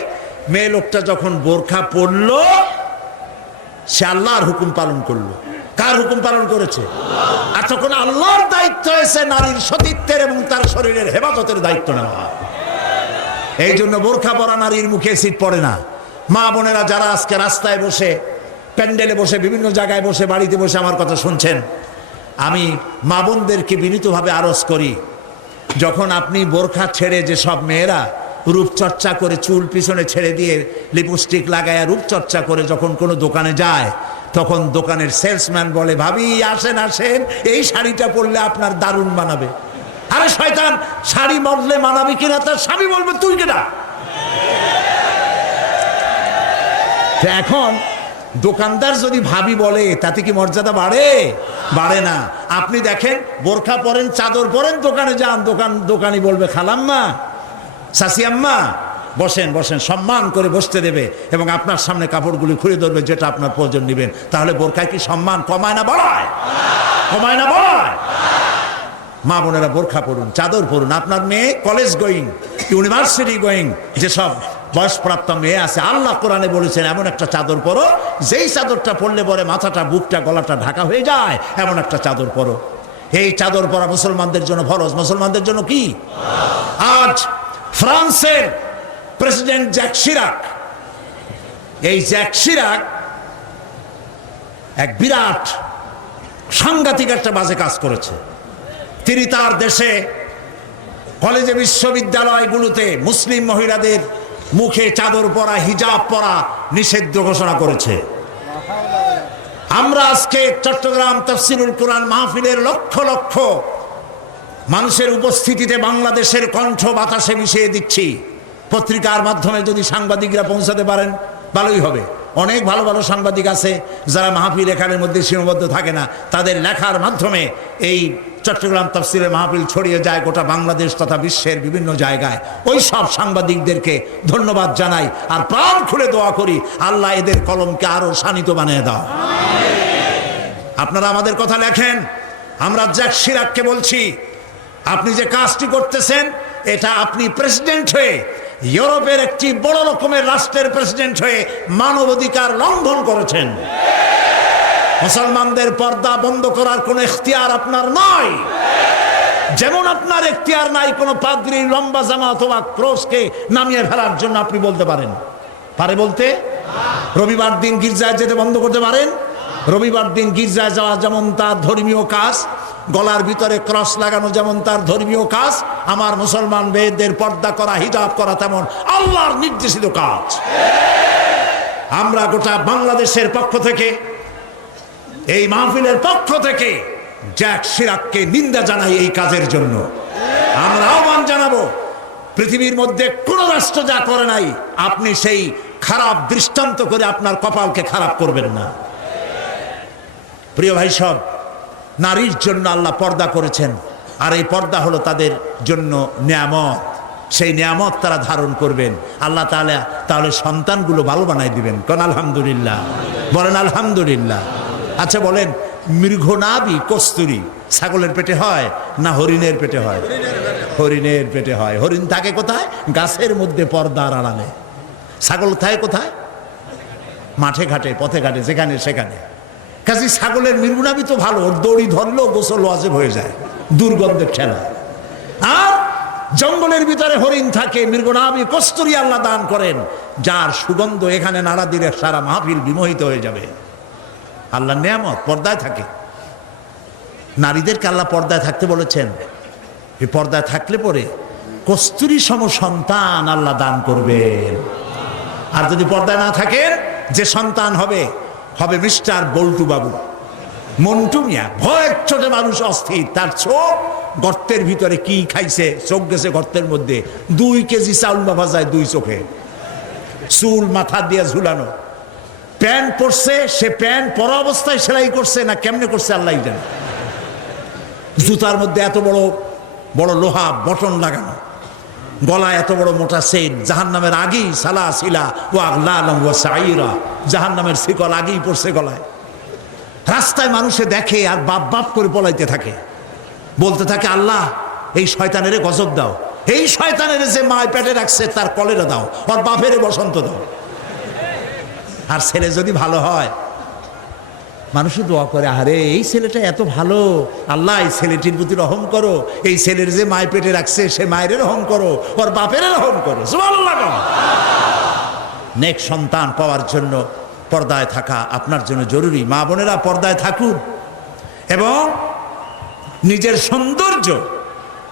মেয়ে লোকটা যখন বোরখা পরলো সে আল্লাহর হুকুম পালন করলো। কার হুকুম পালন করেছে? আর তখন আল্লাহর দায়িত্ব হয়েছে নারীর সতীত্বের এবং তার শরীরের হেফাজতের দায়িত্ব নেওয়া। এই জন্য বোরখা পরা নারীর মুখে অ্যাসিড পড়ে না। মা বোনেরা যারা আজকে রাস্তায় বসে, প্যান্ডেলে বসে, বিভিন্ন জায়গায় বসে, বাড়িতে বসে আমার কথা শুনছেন, আমি মা বোনদেরকে বিনীতভাবে আরজ করি, যখন আপনি বোরখা ছেড়ে, যে সব মেয়েরা রূপচর্চা করে চুল পিছনে ছেড়ে দিয়ে লিপস্টিক লাগায় রূপচর্চা করে যখন কোনো দোকানে যায়, তখন দোকানের সেলসম্যান বলে, ভাবি আসেন আসেন, এই শাড়িটা পরলে আপনার দারুণ মানাবে। আরে শয়তান, শাড়ি বদলে মানাবে কিনা তার স্বামী বলবে তুই কিনা। এখন দোকানদার যদি ভাবি বলে তাতে কি মর্যাদা বাড়ে? বাড়ে না। আপনি দেখেন বোরখা পরেন, চাদর পরেন, দোকানে যান, দোকানি বলবে খালাম্মা, চাচি আম্মা, বসেন বসেন, সম্মান করে বসতে দেবে এবং আপনার সামনে কাপড়গুলি খুলে ধরবে যেটা আপনার প্রয়োজন নেবেন। তাহলে বোরখায় কি সম্মান কমায় না বাড়ায়? কমায় না বাড়ায়? মা বোনেরা বোরখা পরুন, চাদর পরুন। আপনার মেয়ে কলেজ গোয়িং, ইউনিভার্সিটি গোয়িং যেসব বয়সপ্রাপ্ত মেয়ে আছে, আল্লাহ কোরআনে বলেছেন এমন একটা চাদর পরো, যেই চাদরটা পরলে পরে মাথাটা, বুকটা, গলাটা ঢাকা হয়ে যায়, এমন একটা চাদর পরো। এই চাদর পরা মুসলমানদের জন্য ফরজ। মুসলমানদের জন্য কি? আজ ফ্রান্সের প্রেসিডেন্ট জ্যাক শিরাক, এই জ্যাক শিরাক এক বিরাট সাংঘাতিক একটা বাজে কাজ করেছে। তিনি তার দেশে কলেজে, বিশ্ববিদ্যালয়গুলোতে মুসলিম মহিলাদের মুখে চাদর পরা, হিজাব পরা নিষিদ্ধ ঘোষণা করেছে। আমরা আজকে চট্টগ্রাম তাফসীরুল কোরআন মাহফিলের লক্ষ লক্ষ মানুষের উপস্থিতিতে বাংলাদেশের কণ্ঠ বাতাসে মিশিয়ে দিচ্ছি। পত্রিকার মাধ্যমে যদি সাংবাদিকরা পৌঁছাতে পারেন ভালোই হবে। অনেক ভালো ভালো সাংবাদিক আছে যারা মাহফিল এখানের মধ্যে সীমাবদ্ধ থাকে না, তাদের লেখার মাধ্যমে এই চট্টগ্রাম তাফসীরের মাহফিল ছড়িয়ে যায় গোটা বাংলাদেশ তথা বিশ্বের বিভিন্ন জায়গায়। ওই সব সাংবাদিকদেরকে ধন্যবাদ জানাই আর প্রাণ খুলে দোয়া করি, আল্লাহ এদের কলমকে আরো শানিত বানিয়ে দাও। আপনারা আমাদের কথা লেখেন, আমরা জ্যাক শিরাককে বলছি, আপনি যে কাজটি করতেছেন এটা আপনি প্রেসিডেন্ট হয়ে, ইউরোপের একটি বড় রকমের রাষ্ট্রের প্রেসিডেন্ট হয়ে মানবাধিকার লঙ্ঘন করেছেন। মুসলমানদের পর্দা বন্ধ করার কোনো ইখতিয়ার আপনার নয়, যেমন আপনার ইখতিয়ার নাই কোনো পাদ্রীর লম্বা জামা অথবা ক্রসকে নামিয়ে ফেলার জন্য। আপনি বলতে পারেন, পারে বলতে? রবিবার দিন গির্জায় যেতে বন্ধ করতে পারেন? রবিবার দিন গির্জায় যাওয়া যেমন তার ধর্মীয় কাজ, গলার ভিতরে ক্রস লাগানো যেমন তার ধর্মীয় কাজ, আমার মুসলমান মেয়েদের পর্দা করা, হিজাব করা তেমন আল্লাহর নির্দেশিত কাজ। আমরা গোটা বাংলাদেশের পক্ষ থেকে, এই মাহফিলের পক্ষ থেকে জ্যাক শিরাককে নিন্দা জানাই এই কাজের জন্য। আমরা আহ্বান জানাবো, পৃথিবীর মধ্যে কোন রাষ্ট্র যা করে নাই, আপনি সেই খারাপ দৃষ্টান্ত করে আপনার কপালকে খারাপ করবেন না। প্রিয় ভাই সব, নারীর জন্য আল্লাহ পর্দা করেছেন, আর এই পর্দা হলো তাদের জন্য নিয়ামত। সেই নিয়ামত তারা ধারণ করবেন, আল্লাহ তাআলা তাহলে সন্তানগুলো ভালো বানাই দিবেন। কোন আলহামদুলিল্লাহ, বলেন আলহামদুলিল্লাহ। আচ্ছা বলেন, মৃগনাভি কস্তুরী ছাগলের পেটে হয় না হরিণের পেটে হয়? হরিণের পেটে হয়। হরিণ থাকে কোথায়? গাছের মধ্যে, পর্দার আড়ালে। ছাগল থাকে কোথায়? মাঠে ঘাটে, পথে ঘাটে, যেখানে সেখানে। কাজী ছাগলের মৃগনাভি তো ভালো, ওর দড়ি ধরলেও গোসল ওয়াজিব হয়ে যায়, দুর্গন্ধের ঠেলা। আর জঙ্গলের ভিতরে হরিণ থাকে, মৃগনাভি কস্তুরী আল্লাহ দান করেন, যার সুগন্ধ এখানে নাড়া দিলে সারা মাহফিল বিমোহিত হয়ে যাবে। আল্লাহর নিয়ামত পর্দায় থাকে। নারীদেরকে আল্লাহ পর্দায় থাকতে বলেছেন। এই পর্দায় থাকলে পরে কস্তুরী সম সন্তান আল্লাহ দান করবেন। আর যদি পর্দায় না থাকেন, যে সন্তান হবে হবে মিস্টার বল্টু বাবু, মন্টু মিয়া। ভয়ের চোটে মানুষ অস্থির, তার চোখ গর্তের ভিতরে কি খাইছে, চোখ গেছে গর্তের মধ্যে। 2 কেজি চাউল বাবা যায় 2 চোখে, চুল মাথা দিয়ে ঝুলানো। প্যান্ট পরছে, সে প্যান্ট পরা অবস্থায় সেলাই করছে না কেমনে করছে আল্লাহ জানে। জুতার মধ্যে এত বড় বড় লোহা বটন লাগানো, গলায় এত বড় মোটা চেইন। জাহান্নামের আগেই সালাসিলা ওয়া আগলালাম ওয়া সাইরা, জাহান্নামের শিকল আগেই পড়ছে গলায়। রাস্তায় মানুষে দেখে আর বাপ বাপ করে পলাইতে থাকে, বলতে থাকে আল্লাহ এই শয়তানের গজব দাও, এই শয়তানের যে মায় পেটে রাখছে তার কলেরা দাও, আর বাপের বসন্ত দাও। আর ছেলে যদি ভালো হয়, মানুষই দোয়া করে, আরে এই ছেলেটা এত ভালো, আল্লাহ এই ছেলেটির প্রতি রহম করো, এই ছেলের যে মায় পেটে রাখছে সে মায়ের রহম করো, ওর বাপের রহম করো। সুবহানাল্লাহ। নেক সন্তান পাওয়ার জন্য পর্দায় থাকা আপনার জন্য জরুরি। মা বোনেরা পর্দায় থাকুন এবং নিজের সৌন্দর্য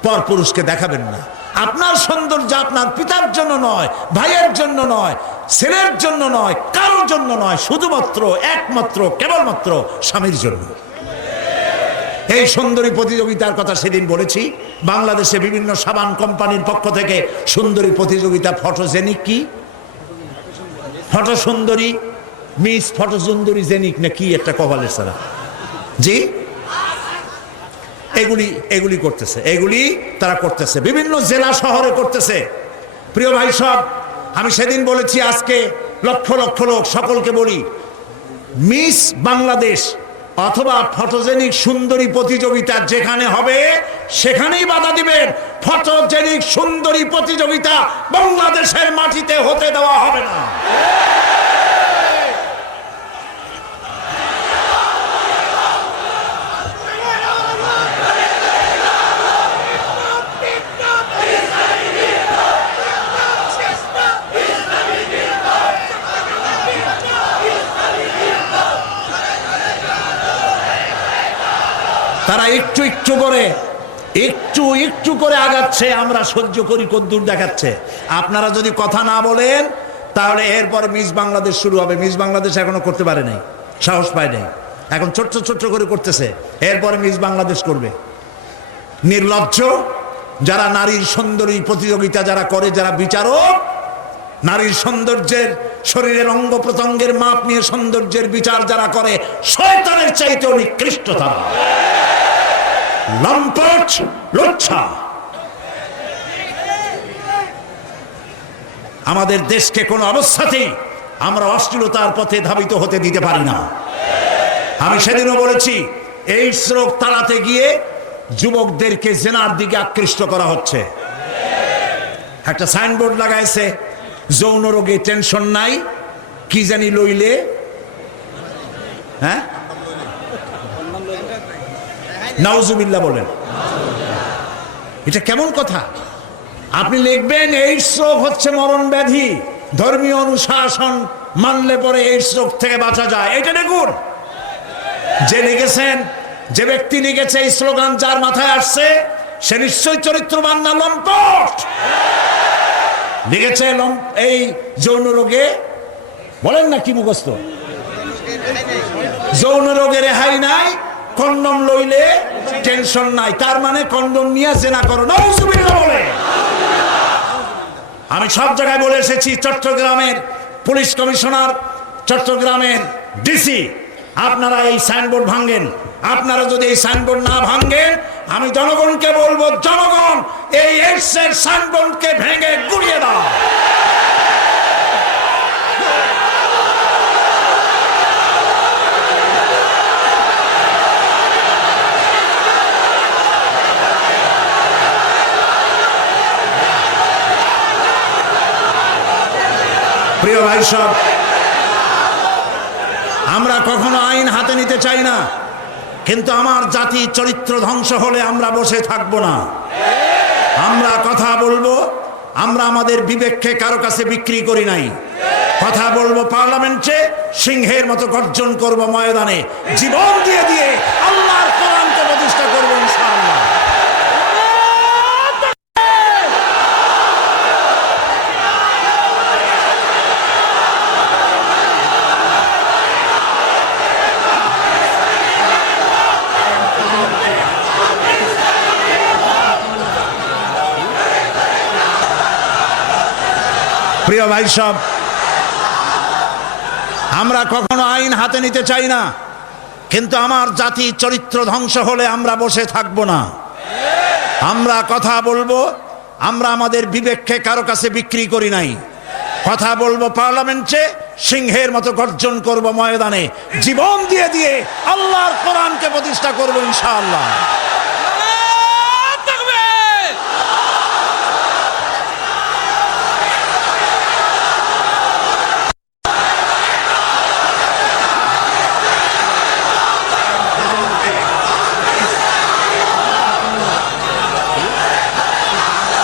পরপুরুষকে দেখাবেন না। আপনার সৌন্দর্য আপনার পিতার জন্য নয়, ভাইয়ের জন্য নয়, ছেলের জন্য নয়, কারোর জন্য নয়, শুধুমাত্র একমাত্র কেবলমাত্র স্বামীর জন্য। এই সুন্দরী প্রতিযোগিতার কথা সেদিন বলেছি। বাংলাদেশে বিভিন্ন সাবান কোম্পানির পক্ষ থেকে সুন্দরী প্রতিযোগিতা, ফটোজেনিক কি ফটো সুন্দরী, মিস ফটো সুন্দরী জেনিক না কি একটা কপালের সারা, জি এগুলি করতেছে, এগুলি তারা করতেছে, বিভিন্ন জেলা শহরে করতেছে। প্রিয় ভাই সব, আমি সেদিন বলেছি, আজকে লক্ষ লক্ষ লোক, সকলকে বলি, মিস বাংলাদেশ অথবা ফটোজেনিক সুন্দরী প্রতিযোগিতা যেখানে হবে সেখানেই বাধা দিবেন। ফটোজেনিক সুন্দরী প্রতিযোগিতা বাংলাদেশের মাটিতে হতে দেওয়া হবে না। তারা একটু একটু করে আগাচ্ছে, আমরা সহ্য করি কদ্দূর দেখাচ্ছে। আপনারা যদি কথা না বলেন তাহলে এরপরে মিস বাংলাদেশ শুরু হবে। মিস বাংলাদেশ এখনো করতে পারে নাই, সাহস পায় নাই, এখন ছোট্ট করে করতেছে। এরপরে মিস বাংলাদেশ করবে। নির্লজ্জ যারা নারীর সৌন্দর্য প্রতিযোগিতা যারা করে, যারা বিচারক, নারীর সৌন্দর্যের শরীরের অঙ্গ প্রত্যঙ্গের মাপ নিয়ে সৌন্দর্যের বিচার যারা করে, শয়তানের চাইতেও নিকৃষ্ট তারা, লম্পট, লুচ্ছা। আমাদের দেশকে কোন অবস্থাতেই আমরা অশ্লীলতার পথে ধাবিত হতে দিতে পারি না। আমি সেদিনও বলেছি, এই রোগ তাড়াতে গিয়ে যুবকদেরকে জেনার দিকে আকৃষ্ট করা হচ্ছে। একটা সাইনবোর্ড লাগাইছে, যৌন রোগে টেনশন নাই, কি জানি লইলে, হ্যাঁ নাউজুবিল্লাহ বলেন। এটা কেমন কথা? আপনি লিখবেন এইডস রোগ হচ্ছে মরণ ব্যাধি, ধর্মীয় অনুশাসন মানলে পরে এইডস রোগ থেকে বাঁচা যায়। এটা দেখুন, যে লিখেছেন, যে ব্যক্তি লিখেছে এই স্লোগান, যার মাথায় আসছে সে নিশ্চয়ই চরিত্রবান না লম্পট। লিখেছে এই যৌন রোগে, বলেন না কি মুখস্থ, যৌন রোগে রেহাই নাই, কন্ডম লইলে টেনশন নাই, তার মানে কন্ডম নিয়ে জেনা করো। নাউজুবিল্লাহ বলে। আমি সব জায়গায় বলে এসেছি, চট্টগ্রামের পুলিশ কমিশনার, চট্টগ্রামের ডিসি, আপনারা এই সাইনবোর্ড ভাঙেন। আপনারা যদি এই সাইনবোর্ড না ভাঙেন, আমি জনগণকে বলবো, জনগণ এই এইডসের সাইনবোর্ডকে ভেঙে গুড়িয়ে দাও। প্রিয় ভাই সব, আমরা কখনো আইন হাতে নিতে চাই না, কিন্তু আমার জাতি চরিত্র ধ্বংস হলে আমরা বসে থাকবো না। আমরা কথা বলবো। আমরা আমাদের বিবেককে কারো কাছে বিক্রি করি নাই। কথা বলবো পার্লামেন্টে, সিংহের মতো গর্জন করব ময়দানে, জীবন দিয়ে দিয়ে আল্লাহর কোরআনকে প্রতিষ্ঠা করবো ইনশাআল্লাহ। প্রিয় ভাই সব, আমরা কখনো আইন হাতে নিতে চাই না, কিন্তু আমার জাতি চরিত্র ধ্বংস হলে আমরা বসে থাকবো না। আমরা কথা বলবো। আমরা আমাদের বিবেককে কারো কাছে বিক্রি করি নাই। কথা বলবো পার্লামেন্টে, সিংহের মতো গর্জন করব ময়দানে, জীবন দিয়ে দিয়ে আল্লাহর কোরআনকে প্রতিষ্ঠা করবো ইনশাআল্লাহ।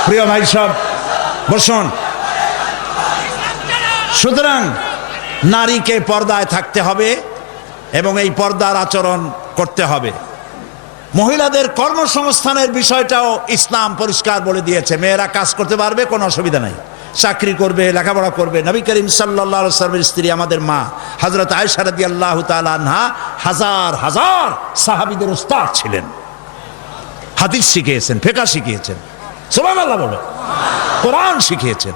প্রিয় ভাই সব, বসুন। সুতরাং নারীকে পর্দায় থাকতে হবে এবং এই পর্দার আচরণ করতে হবে। মহিলাদের কর্মসংস্থানের বিষয়টাও ইসলাম পরিষ্কার বলে দিয়েছে। মেয়েরা কাজ করতে পারবে, কোনো অসুবিধা নাই, চাকরি করবে, লেখাপড়া করবে। নবী করিম সাল্লাল্লাহু আলাইহি ওয়াসাল্লামের স্ত্রী আমাদের মা হযরত আয়েশা রাদিয়াল্লাহু তাআলা আনহা হাজার হাজার সাহাবীদের উস্তাদ ছিলেন। হাদিস শিখিয়েছেন, ফিকহ শিখিয়েছেন, সুবহানাল্লাহ বলে, কোরআন শিখিয়েছেন।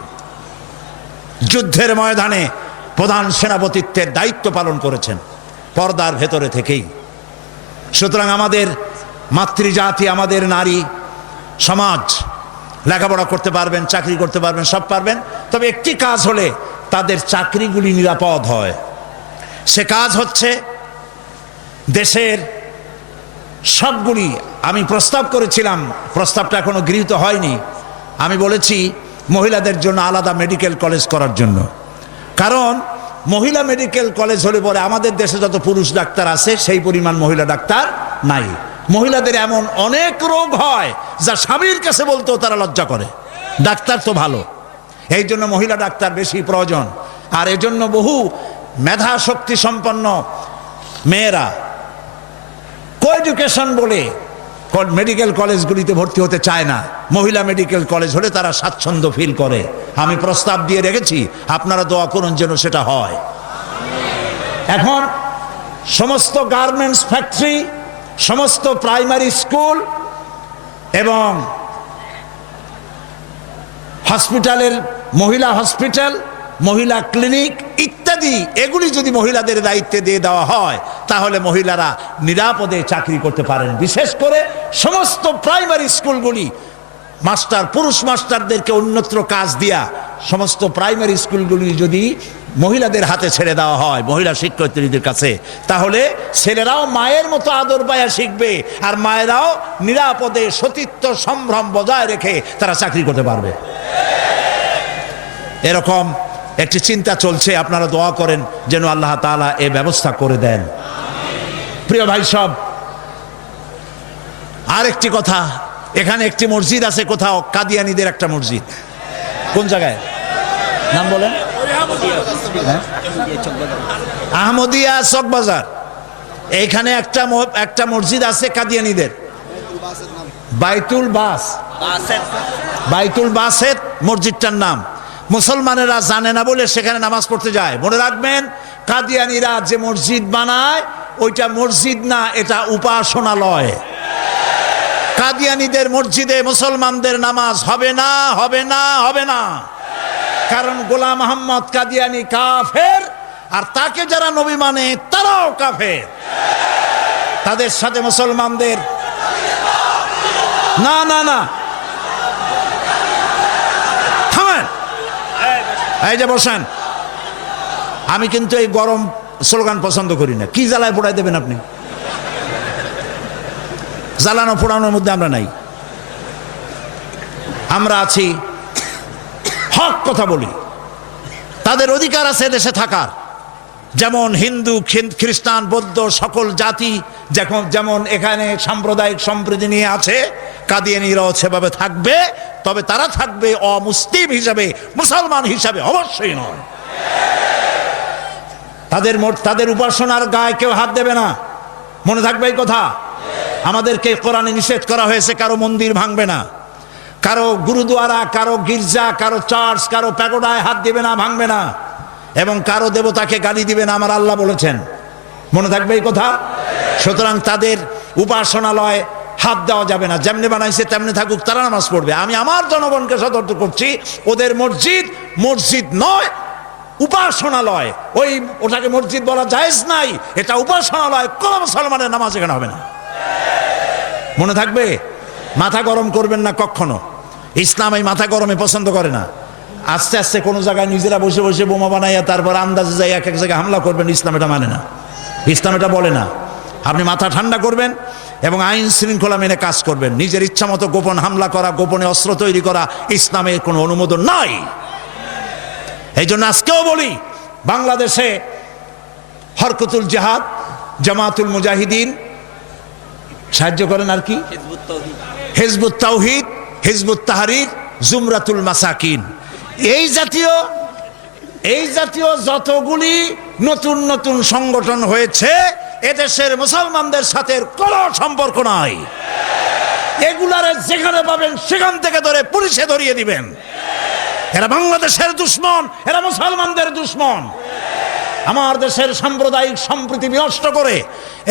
যুদ্ধের ময়দানে প্রধান সেনাপতিত্বের দায়িত্ব পালন করেছেন পর্দার ভেতরে থেকেই। সুতরাং আমাদের মাতৃজাতি, আমাদের নারী সমাজ লেখাপড়া করতে পারবেন, চাকরি করতে পারবেন, সব পারবেন, তবে একটি কাজ হলে তাদের চাকরিগুলি নিরাপদ হয়। সে কাজ হচ্ছে দেশের সবগুলি আমি প্রস্তাব করেছিলাম, প্রস্তাবটা এখনো গৃহীত হয়নি। আমি বলেছি মহিলাদের জন্য আলাদা মেডিকেল কলেজ করার জন্য, কারণ মহিলা মেডিকেল কলেজ হলে পরে আমাদের দেশে যত পুরুষ ডাক্তার আছে সেই পরিমাণ মহিলা ডাক্তার নাই। মহিলাদের এমন অনেক রোগ হয় যা স্বামীর কাছে বলতেও তারা লজ্জা করে। ডাক্তার তো ভালো, এই জন্য মহিলা ডাক্তার বেশি প্রয়োজন। আর এজন্য বহু মেধা শক্তি সম্পন্ন মেয়েরা কোএডুকেশন বলে মেডিকেল কলেজগুলিতে ভর্তি হতে চায় না। মহিলা মেডিকেল কলেজ হলে তারা স্বাচ্ছন্দ্য ফিল করে। আমি প্রস্তাব দিয়ে রেখেছি, আপনারা দোয়া করুন যেন সেটা হয়। এখন সমস্ত গার্মেন্টস ফ্যাক্টরি, সমস্ত প্রাইমারি স্কুল এবং হসপিটালের মহিলা হসপিটাল, মহিলা ক্লিনিক ইত্যাদি এগুলি যদি মহিলাদের দায়িত্বে দিয়ে দেওয়া হয় তাহলে মহিলারা নিরাপদে চাকরি করতে পারেন। বিশেষ করে সমস্ত প্রাইমারি স্কুলগুলি পুরুষ মাস্টারদেরকে অন্যত্র কাজ দিয়া সমস্ত প্রাইমারি স্কুলগুলি যদি মহিলাদের হাতে ছেড়ে দেওয়া হয়, মহিলা শিক্ষয়িত্রীদের কাছে, তাহলে ছেলেরাও মায়ের মতো আদর পায়া শিখবে আর মায়েরাও নিরাপদে সতীত্ব সম্ভ্রম বজায় রেখে তারা চাকরি করতে পারবে। এরকম একটি চিন্তা চলছে, আপনারা দোয়া করেন যেন আল্লাহ তাআলা এ ব্যবস্থা করে দেন। প্রিয় ভাই সব, আর একটি কথা, এখানে একটি মসজিদ আছে কোথাও, কাদিয়ানীদের একটা মসজিদ। কোন জায়গায় নাম বলেন? আহমদিয়া চকবাজার। এইখানে একটা মসজিদ আছে কাদিয়ানীদের, বাইতুল বাসেত মসজিদটার নাম। মুসলমানেরা জানে না বলে সেখানে নামাজ পড়তে যায়। মনে রাখবেন, কাদিয়ানীরা যে মসজিদ বানায় ওইটা মসজিদ না, এটা উপাসনালয়। কাদিয়ানীদের মসজিদে মুসলমানদের নামাজ হবে না, হবে না, হবে না। কারণ গোলাম মোহাম্মদ কাদিয়ানী কাফের, আর তাকে যারা নবী মানে তারাও কাফের। তাদের সাথে মুসলমানদের না না না, থামেন, এই যে বসেন। আমি কিন্তু এই গরম স্লোগান পছন্দ করি না। কি জ্বালায় পোড়াই দেবেন আপনি? জ্বালানো পোড়ানোর মধ্যে আমরা নাই। আমরা আছি, হক কথা বলি। তাদের অধিকার আছে দেশে থাকার, যেমন হিন্দু, খ্রিস্টান, বৌদ্ধ সকল জাতি যেমন এখানে সাম্প্রদায়িক সম্প্রীতি নিয়ে আছে, কাদিয়ানীরাও সেভাবে থাকবে। তবে তারা থাকবে অমুসলিম হিসাবে, মুসলমান হিসাবে অবশ্যই নয়। তাদের উপাসনার গায়ে কেউ হাত দেবে না, মনে থাকবে এই কথা। আমাদেরকে কোরআনে নিষেধ করা হয়েছে কারো মন্দির ভাঙবে না, কারো গুরুদুয়ারা, কারো গির্জা, কারো চার্চ, কারো প্যাগোডায় হাত দিবে না, ভাঙবে না, এবং কারো দেবতাকে গালি দিবে না, আমার আল্লাহ বলেছেন। মনে থাকবে এই কথা। সুতরাং তাদের উপাসনালয় হাত দেওয়া যাবে না। যেমনি বানাইছে তেমনি থাকুক, তারা নামাজ পড়বে। আমি আমার জনগণকে সতর্ক করছি, ওদের মসজিদ নয়, উপাসনালয়। ওটাকে মসজিদ বলা জায়েজ নাই, এটা উপাসনালয়। কোন মুসলমানের নামাজ এখানে হবে না, মনে থাকবে। মাথা গরম করবেন না কখনো। ইসলাম এই মাথা গরমে পছন্দ করে না। আস্তে আস্তে কোনো জায়গায় নিজেরা বসে বসে বোমা বানাইয়া তারপর আন্দাজে যাই এক এক জায়গায় হামলা করবেন, ইসলাম এটা মানে না, ইসলাম এটা বলে না। আপনি মাথা ঠান্ডা করবেন এবং আইন শৃঙ্খলা মেনে কাজ করবেন। নিজের ইচ্ছা মতো গোপন হামলা করা, গোপনে অস্ত্র তৈরি করা ইসলামের কোনো অনুমোদন নাই। এই জন্য আজকেও বলি, বাংলাদেশে হরকতুল জিহাদ, জামাতুল মুজাহিদিন সাহায্য করেন, আর কি হিজবুত তাওহীদ, হিজবুত তাহরীর, জুমরাতুল মাসাকিন, এই জাতীয় যতগুলি নতুন নতুন সংগঠন হয়েছে, এদেশের মুসলমানদের সাথে কোনো সম্পর্ক নাই। এগুলারে যেখানে পাবেন সেখান থেকে ধরে পুলিশে ধরিয়ে দিবেন। এরা বাংলাদেশের দুশ্মন, এরা মুসলমানদের দুশ্মন। আমার দেশের সাম্প্রদায়িক সম্প্রীতি বিনষ্ট করে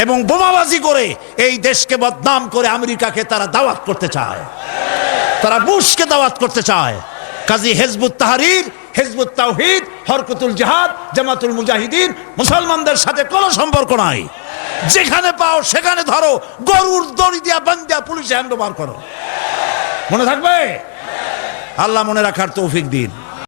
এবং বোমাবাজি করে এই দেশকে বদনাম করে আমেরিকাকে তারা দাওয়াত করতে চায়, তারা বুশকে দাওয়াত করতে চায়। কাজী হিজবুত তাহরীর, হিজবুত তাওহীদ, হরকতুল জিহাদ, জামাতুল মুজাহিদিন মুসলমানদের সাথে কোনো সম্পর্ক নাই। যেখানে পাও সেখানে ধরো, গরুর দড়ি দিয়া বান্ধিয়া পুলিশে হ্যান্ড ওভার করো। মনে থাকবে। আল্লাহ মনে রাখার তৌফিক দিন।